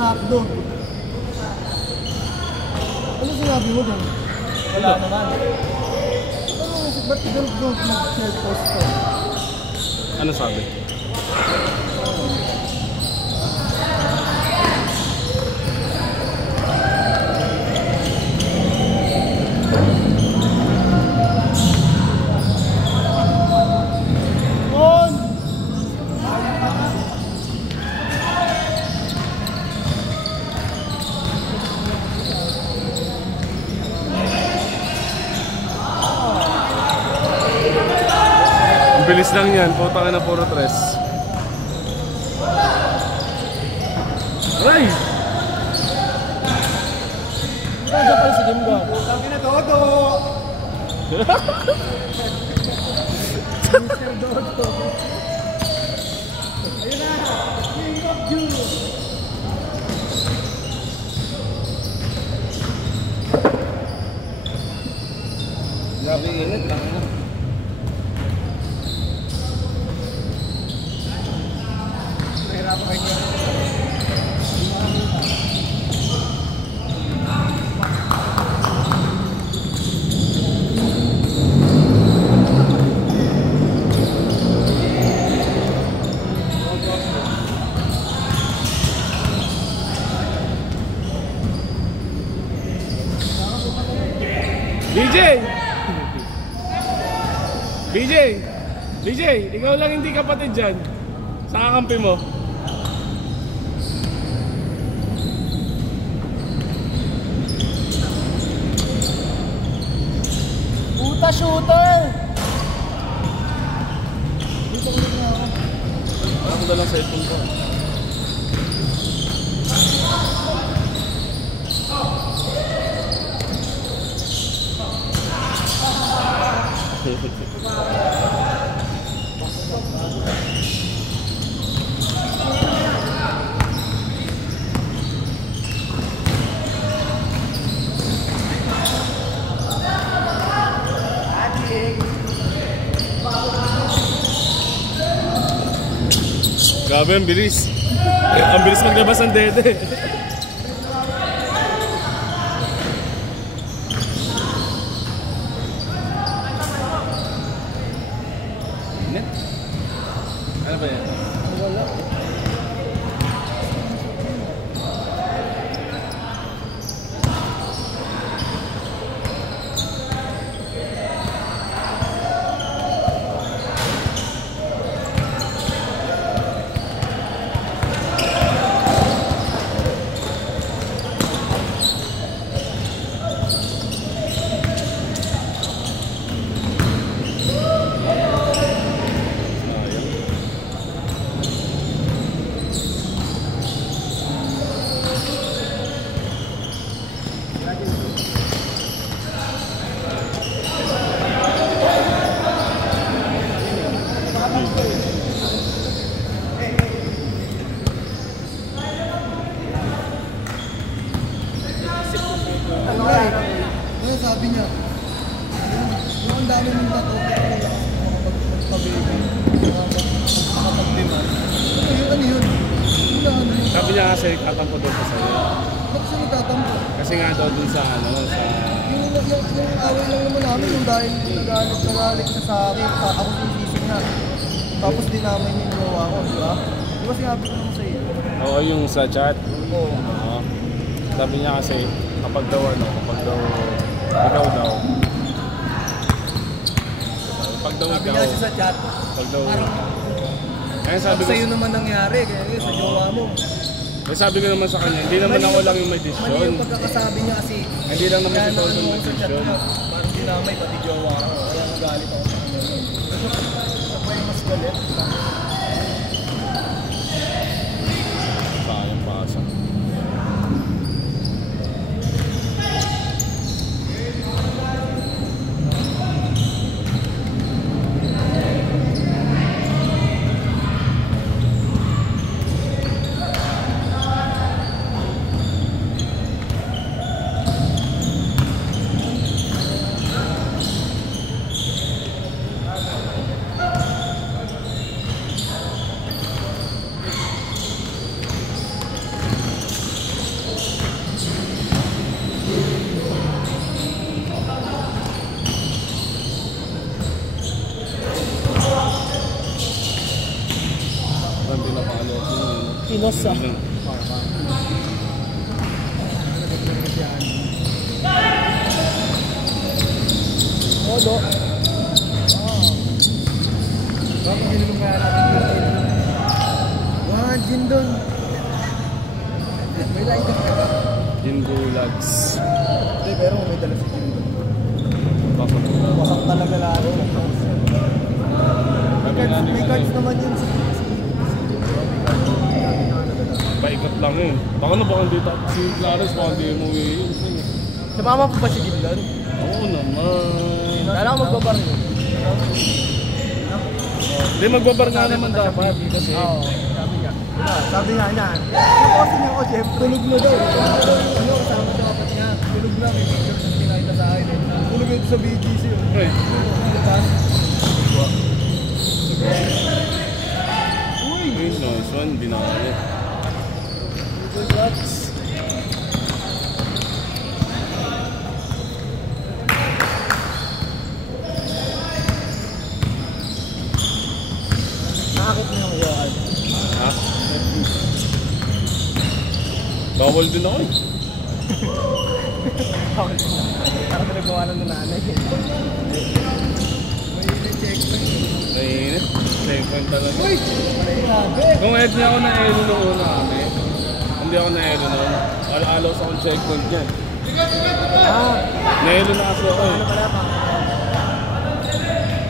hotdog. Ano sinabi mo doon? Wala naman. Ba't doon mag-share post ko? Ano sabi? Bilis lang yan, puta ka na puro tres. Aray! Nandiyan pala si Jimbo. Tangin na Dodo! Mr. Dodo. Ayun na! King of June! Grabe init lang na. BJ, ikaw lang hindi kapatid dyan. Sa kakampi mo. Puta shooter! Alam ko dalang cellphone ko. Grabe, ang bilis. Ang bilis maglabas ng dede. Ano ba yan? Wala. Ano sabi niya? Yung ang dami mong natutunan magpabili, makapagdiman. Ano yun? Sabi niya kasi katampo doon sa sa'yo. Ba't siya nagtatampo? Kasi nga daw dun sa ano, sa... Yung away lang naman namin yung dahil nagalit siya sa akin. Ako sinisisi niya. Tapos dinamay niya yung gawa ko, di ba? Di ba sinabi ko naman sa iyo? Oo, yung sa chat. Oo. Sabi niya kasi kapag daw ikaw daw. Pag daw Sabi ikaw. niya kasi sa chat. Pag daw. Parang Kaya sabi ko sa'yo naman nangyari, kaya sa jowa mo. Eh sabi ko naman sa kanya, hindi naman ako lang yung may Mali desisyon. yung pagkakasabi niya kasi. Hindi lang naman si Tolton may sa chat desisyon. niya, parang dinamay pati jowa ko. Kaya nagalit ako sa kanya. Ano pa yung mas galit? Sayang pasa. Pinos ah. Odo. Bakit ginulong kaya natin dito? Wah, gin doon. May line ka. Gingulags. Hindi, pero may dala si gin doon. Bakit? Wasak talaga lalo. May cards naman yun sa Paikot lang eh. Baka na baka dito si Clarence, baka hindi mo yun. Namama po ba si gin doon? Oo naman. Kala ko magbabar yun. Hindi, magbabar nga naman dapat. Kasi Oo, sabi nga niya. Kasi niya ako, Jeff, tulog na daw. Tulog na daw yung ano, kasama sa kapat niya. Tulog na, may pictures na pinakita sa akin. Tulog ito sa BGC. Hey. Uy! Nice one, binakaya. Congrats! Nakakit mo yung iwan. Ha? Bawal din ako eh. Para pinagawa ng nanay. May checkpoint. Mainit. Checkpoint talaga. Uy! Grabe! Kung head niya ako na elo noong una kami, hindi ako na elo noon. Alalos akong checkpoint yan. Na-elo na kasi ako eh. Ano pala pa?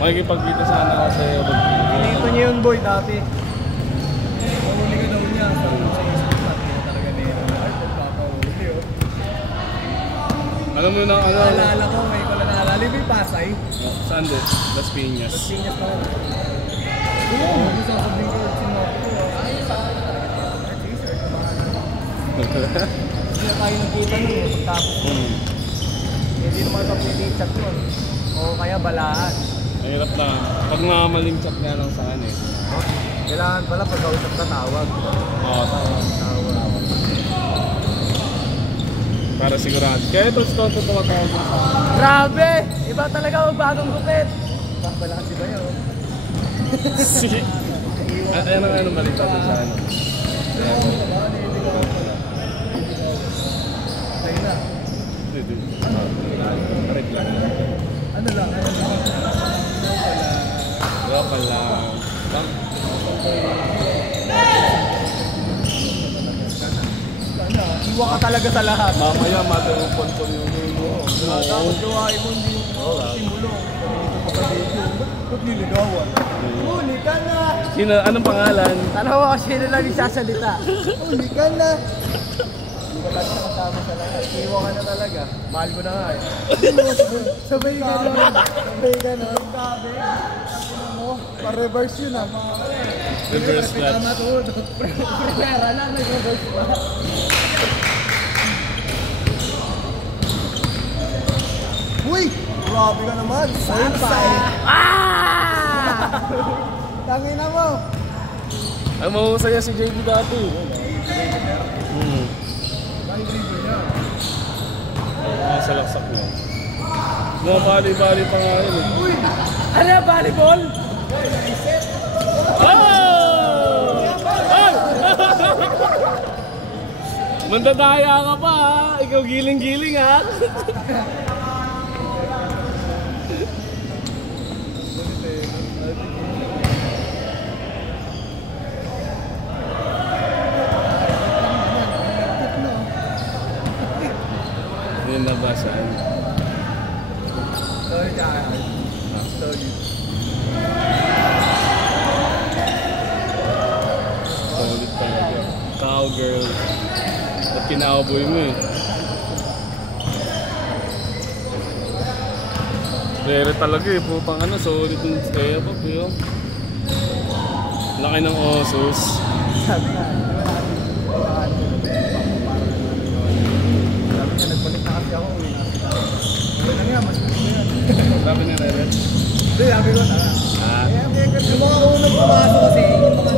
Makikipagkita sana ako sa iyo. Pinito niya yun, boy, dati. Mahuli ka daw niya sa Facebook at kaya talaga nila. Ay, pagpapahuli, oh. Alam mo na ano? Naalala ko, may ko na naalala. Yung may Pasay. Saan din? Las Piñas. Pinyas na lang. Oo, gusto ko sabihin ko, sinopo ko. Ay, sa akin talaga. T-shirt, hindi na tayo nagkita nun eh, pagtapos. Hindi naman ito pinitchat yun. O kaya balaan. Mahirap na. Pag nakamaling chat nga lang sa akin eh. Kailangan pala pag kausap ka tawag. Oo, tawag. Tawag. Para sigurado. Kaya ito sa ito tumatawag mo sa akin. Grabe! Iba talaga ang bagong gupit. Bakbala kasi ba yun? Ayan ang ano balita doon sa ano. Tayo na. Ito. Correct lang. Ano lang? Wala pala. Iwa ka talaga sa lahat. Mamaya matulupon yung nuno. Dapat gawain mo hindi yung simulong. Dito pa sa video. Ba't niligawan? Huli ka na! Sino, anong pangalan? Tanawa ko sino lang isasalita. Huli ka na! Hindi ka talaga kasama sa lahat. Iwa ka na talaga. Mahal ko na nga eh. Sabay ka nun. Sabay ka nun. Sabi. Pa-reverse yun ah. Reverse that. Tama to. Prepara na. Nag-reverse pa. Uy! Grabe ka naman! Salsa! Tangina mo! Ang mahusaya si JB dati. Sa laksak niya. Mga bali-bali pa nga yun eh. Uy! Ano yung volleyball? Oh! Ay! Mandadaya ka pa ha? Ikaw giling-giling ha? Hindi nabasan. Sorry ka. Sorry. Solid talaga. Cowgirl. At kinakaboy mo eh. Rere talaga eh. Putang ano. Solid yung stay up eh. Laki ng osos. Sabi nga, nagbalik na kasi ako. Uwi na nga, mas gusto yan. Sabi ni Rere. Hindi, sabi ko, tara. Yung mga unang pumasok kasi, yung mga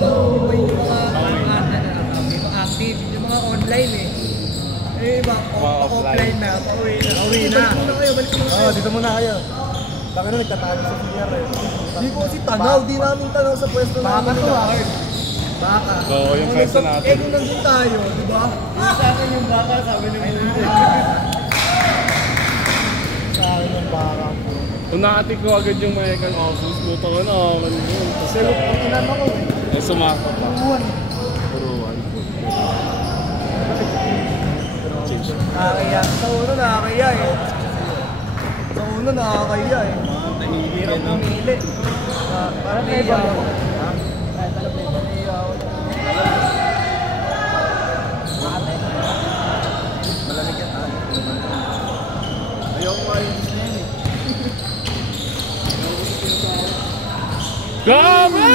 active, yung mga online eh. Eh, iba, offline na, pauwi na. Oo, dito muna kayo. Baka na nagtatawag sa PR eh. Di ko kasi tanaw, di namin tanaw sa pwesto namin. Baka to ah. Baka. Oo, yung pesa natin. Eh, kung nandun tayo, di ba? Sa akin yung baka, sabi ni Mundo. Sa akin yung baka. Kung nakatik ko agad yung American office, buto ko na. Kasi ang inan ako eh. Eh, sumakot pa. Puruan. Puruan. Nakakaya. Sa uno nakakaya eh. Sa uno nakakaya eh. Hirap pumili. Parang naiba ako. Ha? Naiba ako. Malamig yan ha. Ayaw ko ayun na yan eh. Grabe!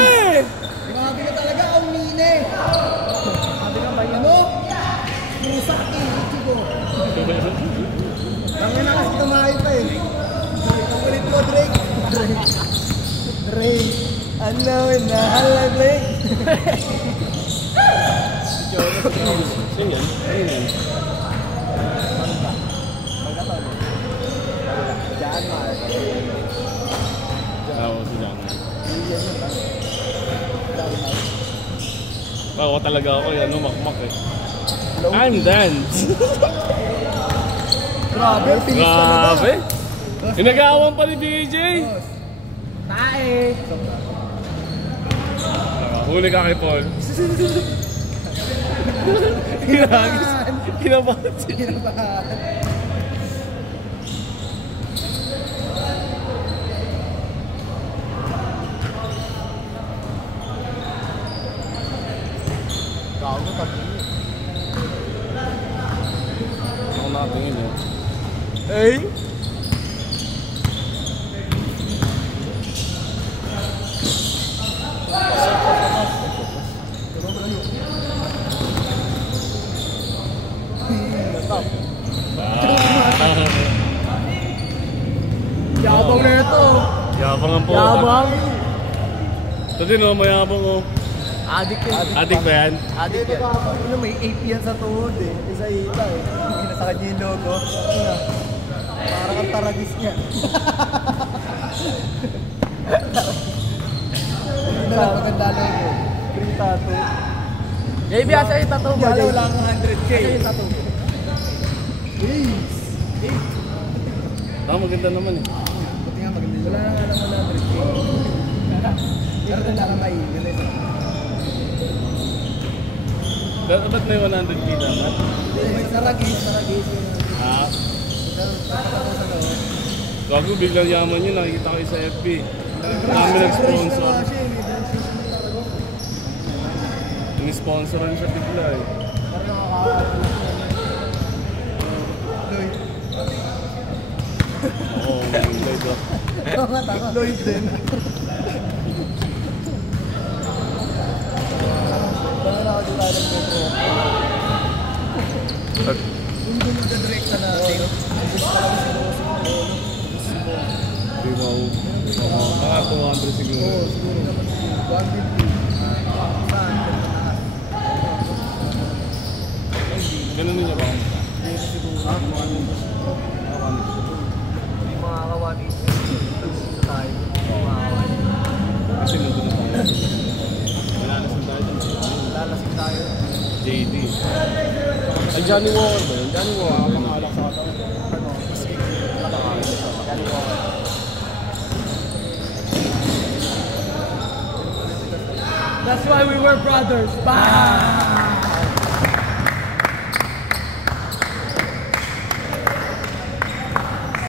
Grabe ka talaga, ang mine! Grabe ka ba yan? Ano? Musaki, Ichigo. Tangin na kasi tumahay pa eh. Ang kulit mo, Drake. Drake. Ano, inahalag, Drake. Sino yan? Ayun yan. Diyan, Mark. Oo, sila. Ako talaga ako yan, makmak eh. I'm dance. Grabe, pinis talaga. Grabe. Inagawan pa ni BJ. Tae. Huli ka kay Paul. Kinagis. Kinabahan siya. Gago pati. Ako nakatingin eh. Hey. Yabang na ito. Yabang ang po. Yabang. Ito din oh, mayabang oh. Adik yun. Adik ba yan? Adik yan. Ano, may AP yan sa tuhod eh. Isa ita eh. Pinasa kanya yung logo. Ano, parang ang taragis niya. Ano lang, maganda logo. Free tattoo. Maybe asa yung tattoo mo? Wala lang 100K. Asa yung tattoo mo? Maganda naman eh. Buti nga maganda. Wala nga lang 100K. Pero kung nakamaigil eh. Ba't may 100k dapat? May saragis. Ha? Pero tapos sa loob. Gago, biglang yaman yun. Nakikita ko sa FB. Kami nag-sponsor. Ini-sponsoran siya bigla eh. Oo, Lloyd oh. Lloyd din. Kung dumidadirekta natin, ang gusto ka lang siguro Di ba? Oo, mga 200 siguro. Oo, siguro naman. 150. Saan? Ganun niya ba? Hindi na siguro. Hindi makakawanin. Sa tayo. Makakawanin. Kasi nandun na tayo. Malalasin tayo dun. Lalasin tayo. JD. Ay, Johnny Walker ba yun? Johnny Walker. Pangalak sa kata. Ano? Johnny Walker. That's why we were brothers. Bang!